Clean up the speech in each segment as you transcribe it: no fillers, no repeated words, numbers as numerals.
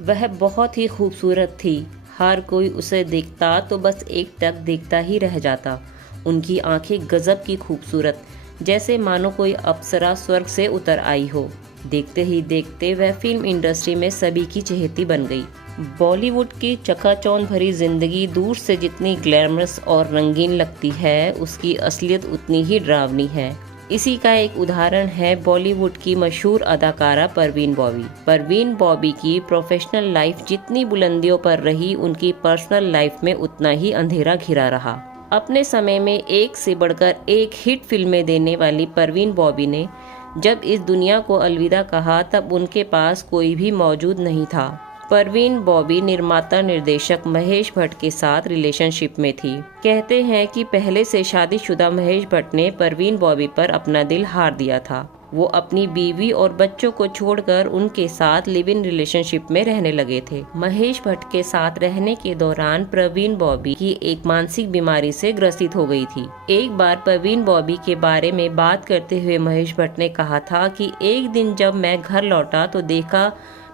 वह बहुत ही खूबसूरत थी। हर कोई उसे देखता तो बस एकटक देखता ही रह जाता। उनकी आंखें गजब की खूबसूरत, जैसे मानो कोई अप्सरा स्वर्ग से उतर आई हो। देखते ही देखते वह फिल्म इंडस्ट्री में सभी की चहेती बन गई। बॉलीवुड की चकाचौंध भरी जिंदगी दूर से जितनी ग्लैमरस और रंगीन लगती है, उसकी असलियत उतनी ही डरावनी है। इसी का एक उदाहरण है बॉलीवुड की मशहूर अदाकारा परवीन बॉबी। परवीन बॉबी की प्रोफेशनल लाइफ जितनी बुलंदियों पर रही, उनकी पर्सनल लाइफ में उतना ही अंधेरा घिरा रहा। अपने समय में एक से बढ़कर एक हिट फिल्में देने वाली परवीन बॉबी ने जब इस दुनिया को अलविदा कहा, तब उनके पास कोई भी मौजूद नहीं था। परवीन बॉबी निर्माता निर्देशक महेश भट्ट के साथ रिलेशनशिप में थी। कहते हैं कि पहले से शादीशुदा महेश भट्ट ने परवीन बॉबी पर अपना दिल हार दिया था। वो अपनी बीवी और बच्चों को छोड़कर उनके साथ लिव इन रिलेशनशिप में रहने लगे थे। महेश भट्ट के साथ रहने के दौरान परवीन बॉबी की एक मानसिक बीमारी से ग्रसित हो गई थी। एक बार परवीन बॉबी के बारे में बात करते हुए महेश भट्ट ने कहा था कि एक दिन जब मैं घर लौटा तो देखा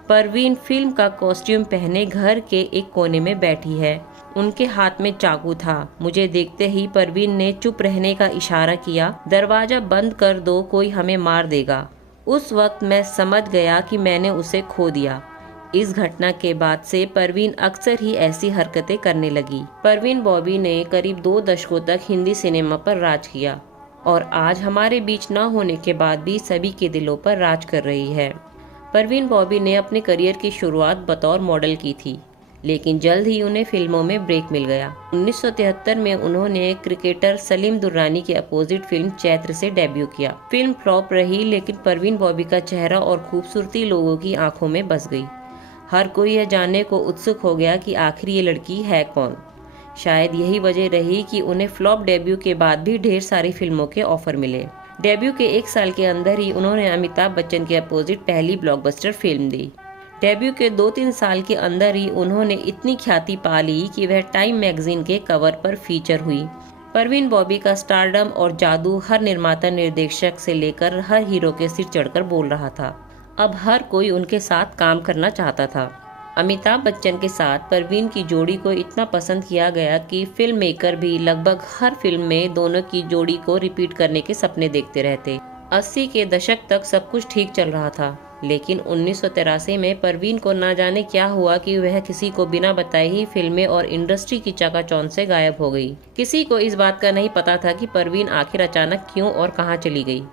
परवीन फिल्म का कॉस्ट्यूम पहने घर के एक कोने में बैठी है। उनके हाथ में चाकू था। मुझे देखते ही परवीन ने चुप रहने का इशारा किया। दरवाजा बंद कर दो, कोई हमें मार देगा। उस वक्त मैं समझ गया कि मैंने उसे खो दिया। इस घटना के बाद से परवीन अक्सर ही ऐसी हरकतें करने लगी। परवीन बॉबी ने करीब 2 दशकों तक हिंदी सिनेमा पर राज किया और आज हमारे बीच न होने के बाद भी सभी के दिलों पर राज कर रही है। परवीन बॉबी ने अपने करियर की शुरुआत बतौर मॉडल की थी, लेकिन जल्द ही उन्हें फिल्मों में ब्रेक मिल गया। 1973 में उन्होंने क्रिकेटर सलीम दुर्रानी के अपोजिट फिल्म चैत्र से डेब्यू किया। फिल्म फ्लॉप रही, लेकिन परवीन बॉबी का चेहरा और खूबसूरती लोगों की आंखों में बस गई। हर कोई यह जानने को उत्सुक हो गया कि आखिर ये लड़की है कौन। शायद यही वजह रही कि उन्हें फ्लॉप डेब्यू के बाद भी ढेर सारी फिल्मों के ऑफर मिले। डेब्यू के 1 साल के अंदर ही उन्होंने अमिताभ बच्चन के अपोजिट पहली ब्लॉकबस्टर फिल्म दी। डेब्यू के 2-3 साल के अंदर ही उन्होंने इतनी ख्याति पा ली कि वह टाइम मैगजीन के कवर पर फीचर हुई। परवीन बॉबी का स्टारडम और जादू हर निर्माता निर्देशक से लेकर हर हीरो के सिर चढ़कर बोल रहा था। अब हर कोई उनके साथ काम करना चाहता था। अमिताभ बच्चन के साथ परवीन की जोड़ी को इतना पसंद किया गया कि फिल्म मेकर भी लगभग हर फिल्म में दोनों की जोड़ी को रिपीट करने के सपने देखते रहते। 80 के दशक तक सब कुछ ठीक चल रहा था, लेकिन 1983 में परवीन को ना जाने क्या हुआ कि वह किसी को बिना बताए ही फिल्में और इंडस्ट्री की चकाचौंध से गायब हो गई। किसी को इस बात का नहीं पता था कि परवीन आखिर अचानक क्यों और कहां चली गई।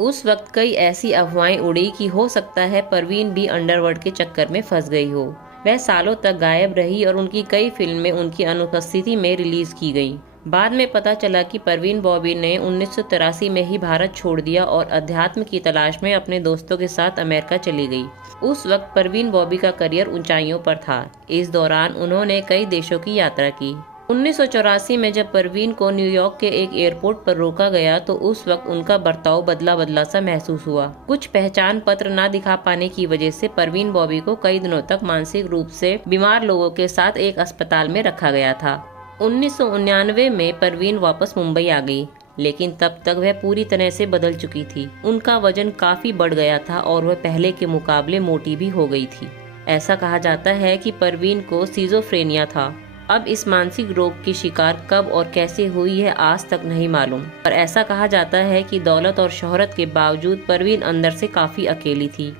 उस वक्त कई ऐसी अफवाहें उड़ी कि हो सकता है परवीन भी अंडरवर्ल्ड के चक्कर में फंस गई हो। वह सालों तक गायब रही और उनकी कई फिल्में उनकी अनुपस्थिति में रिलीज की गईं। बाद में पता चला कि परवीन बॉबी ने 1983 में ही भारत छोड़ दिया और अध्यात्म की तलाश में अपने दोस्तों के साथ अमेरिका चली गई। उस वक्त परवीन बॉबी का करियर ऊंचाइयों पर था। इस दौरान उन्होंने कई देशों की यात्रा की। 1984 में जब परवीन को न्यूयॉर्क के एक एयरपोर्ट पर रोका गया तो उस वक्त उनका बर्ताव बदला बदला सा महसूस हुआ। कुछ पहचान पत्र ना दिखा पाने की वजह से परवीन बॉबी को कई दिनों तक मानसिक रूप से बीमार लोगों के साथ एक अस्पताल में रखा गया था। 1999 में परवीन वापस मुंबई आ गई, लेकिन तब तक वह पूरी तरह से बदल चुकी थी। उनका वजन काफी बढ़ गया था और वह पहले के मुकाबले मोटी भी हो गई थी। ऐसा कहा जाता है कि परवीन को सिजोफ्रेनिया था। अब इस मानसिक रोग की शिकार कब और कैसे हुई है आज तक नहीं मालूम, पर ऐसा कहा जाता है कि दौलत और शोहरत के बावजूद परवीन अंदर से काफी अकेली थी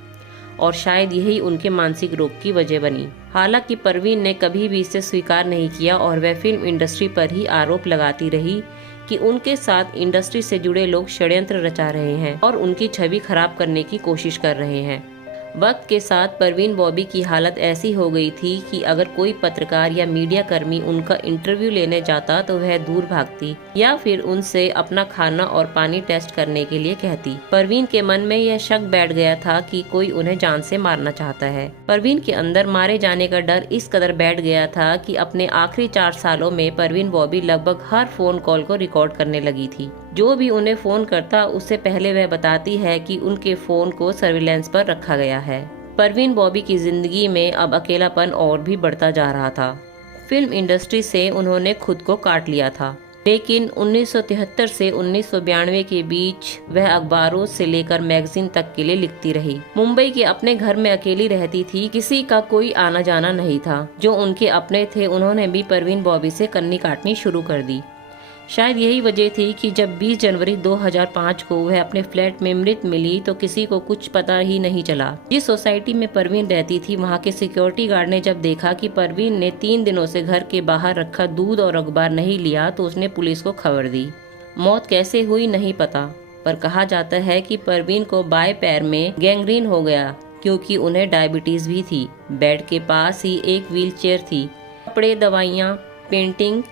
और शायद यही उनके मानसिक रोग की वजह बनी। हालांकि परवीन ने कभी भी इसे स्वीकार नहीं किया और वह फिल्म इंडस्ट्री पर ही आरोप लगाती रही कि उनके साथ इंडस्ट्री से जुड़े लोग षड्यंत्र रचा रहे हैं और उनकी छवि खराब करने की कोशिश कर रहे हैं। वक्त के साथ परवीन बॉबी की हालत ऐसी हो गई थी कि अगर कोई पत्रकार या मीडिया कर्मी उनका इंटरव्यू लेने जाता तो वह दूर भागती या फिर उनसे अपना खाना और पानी टेस्ट करने के लिए कहती। परवीन के मन में यह शक बैठ गया था कि कोई उन्हें जान से मारना चाहता है। परवीन के अंदर मारे जाने का डर इस कदर बैठ गया था कि अपने आखिरी 4 सालों में परवीन बॉबी लगभग हर फोन कॉल को रिकॉर्ड करने लगी थी। जो भी उन्हें फोन करता उससे पहले वह बताती है कि उनके फोन को सर्विलांस पर रखा गया है। परवीन बॉबी की जिंदगी में अब अकेलापन और भी बढ़ता जा रहा था। फिल्म इंडस्ट्री से उन्होंने खुद को काट लिया था। लेकिन 1973 से 1992 के बीच वह अखबारों से लेकर मैगजीन तक के लिए लिखती रही। मुंबई के अपने घर में अकेली रहती थी, किसी का कोई आना जाना नहीं था। जो उनके अपने थे उन्होंने भी परवीन बॉबी से कन्नी काटनी शुरू कर दी। शायद यही वजह थी कि जब 20 जनवरी 2005 को वह अपने फ्लैट में मृत मिली तो किसी को कुछ पता ही नहीं चला। जिस सोसाइटी में परवीन रहती थी वहां के सिक्योरिटी गार्ड ने जब देखा कि परवीन ने 3 दिनों से घर के बाहर रखा दूध और अखबार नहीं लिया तो उसने पुलिस को खबर दी। मौत कैसे हुई नहीं पता, पर कहा जाता है कि परवीन को बाएं पैर में गैंग्रीन हो गया क्योंकि उन्हें डायबिटीज भी थी। बेड के पास ही एक व्हील चेयर थी। कपड़े, दवाइयाँ, पेंटिंग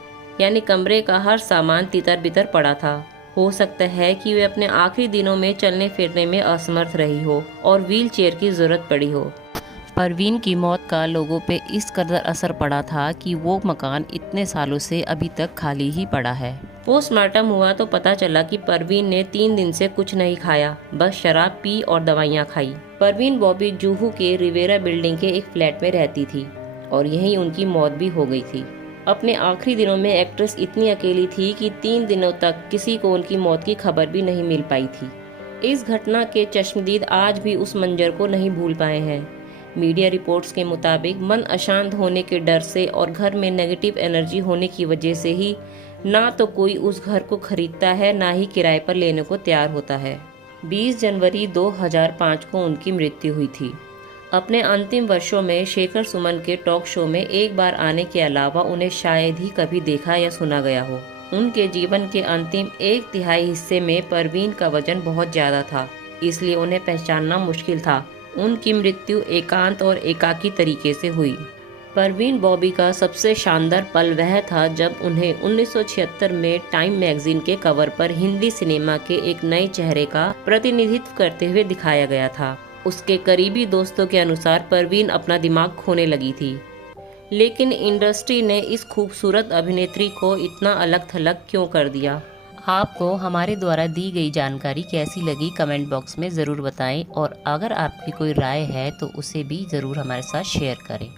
यानी कमरे का हर सामान तितर बितर पड़ा था। हो सकता है कि वे अपने आखिरी दिनों में चलने फिरने में असमर्थ रही हो और व्हील चेयर की जरूरत पड़ी हो। परवीन की मौत का लोगों पे इस कदर असर पड़ा था कि वो मकान इतने सालों से अभी तक खाली ही पड़ा है। पोस्टमार्टम हुआ तो पता चला कि परवीन ने 3 दिन से कुछ नहीं खाया, बस शराब पी और दवाइयाँ खाई। परवीन बॉबी जुहू के रिवेरा बिल्डिंग के एक फ्लैट में रहती थी और यहीं उनकी मौत भी हो गई थी। अपने आखिरी दिनों में एक्ट्रेस इतनी अकेली थी कि 3 दिनों तक किसी को उनकी मौत की खबर भी नहीं मिल पाई थी। इस घटना के चश्मदीद आज भी उस मंजर को नहीं भूल पाए हैं। मीडिया रिपोर्ट्स के मुताबिक मन अशांत होने के डर से और घर में नेगेटिव एनर्जी होने की वजह से ही ना तो कोई उस घर को खरीदता है, ना ही किराए पर लेने को तैयार होता है। 20 जनवरी 2005 को उनकी मृत्यु हुई थी। अपने अंतिम वर्षों में शेखर सुमन के टॉक शो में एक बार आने के अलावा उन्हें शायद ही कभी देखा या सुना गया हो। उनके जीवन के अंतिम 1/3 हिस्से में परवीन का वजन बहुत ज्यादा था, इसलिए उन्हें पहचानना मुश्किल था। उनकी मृत्यु एकांत और एकाकी तरीके से हुई। परवीन बॉबी का सबसे शानदार पल वह था जब उन्हें 1976 में टाइम मैगजीन के कवर पर हिंदी सिनेमा के एक नए चेहरे का प्रतिनिधित्व करते हुए दिखाया गया था। उसके करीबी दोस्तों के अनुसार परवीन अपना दिमाग खोने लगी थी, लेकिन इंडस्ट्री ने इस खूबसूरत अभिनेत्री को इतना अलग थलग क्यों कर दिया? आपको हमारे द्वारा दी गई जानकारी कैसी लगी कमेंट बॉक्स में ज़रूर बताएं और अगर आपकी कोई राय है तो उसे भी ज़रूर हमारे साथ शेयर करें।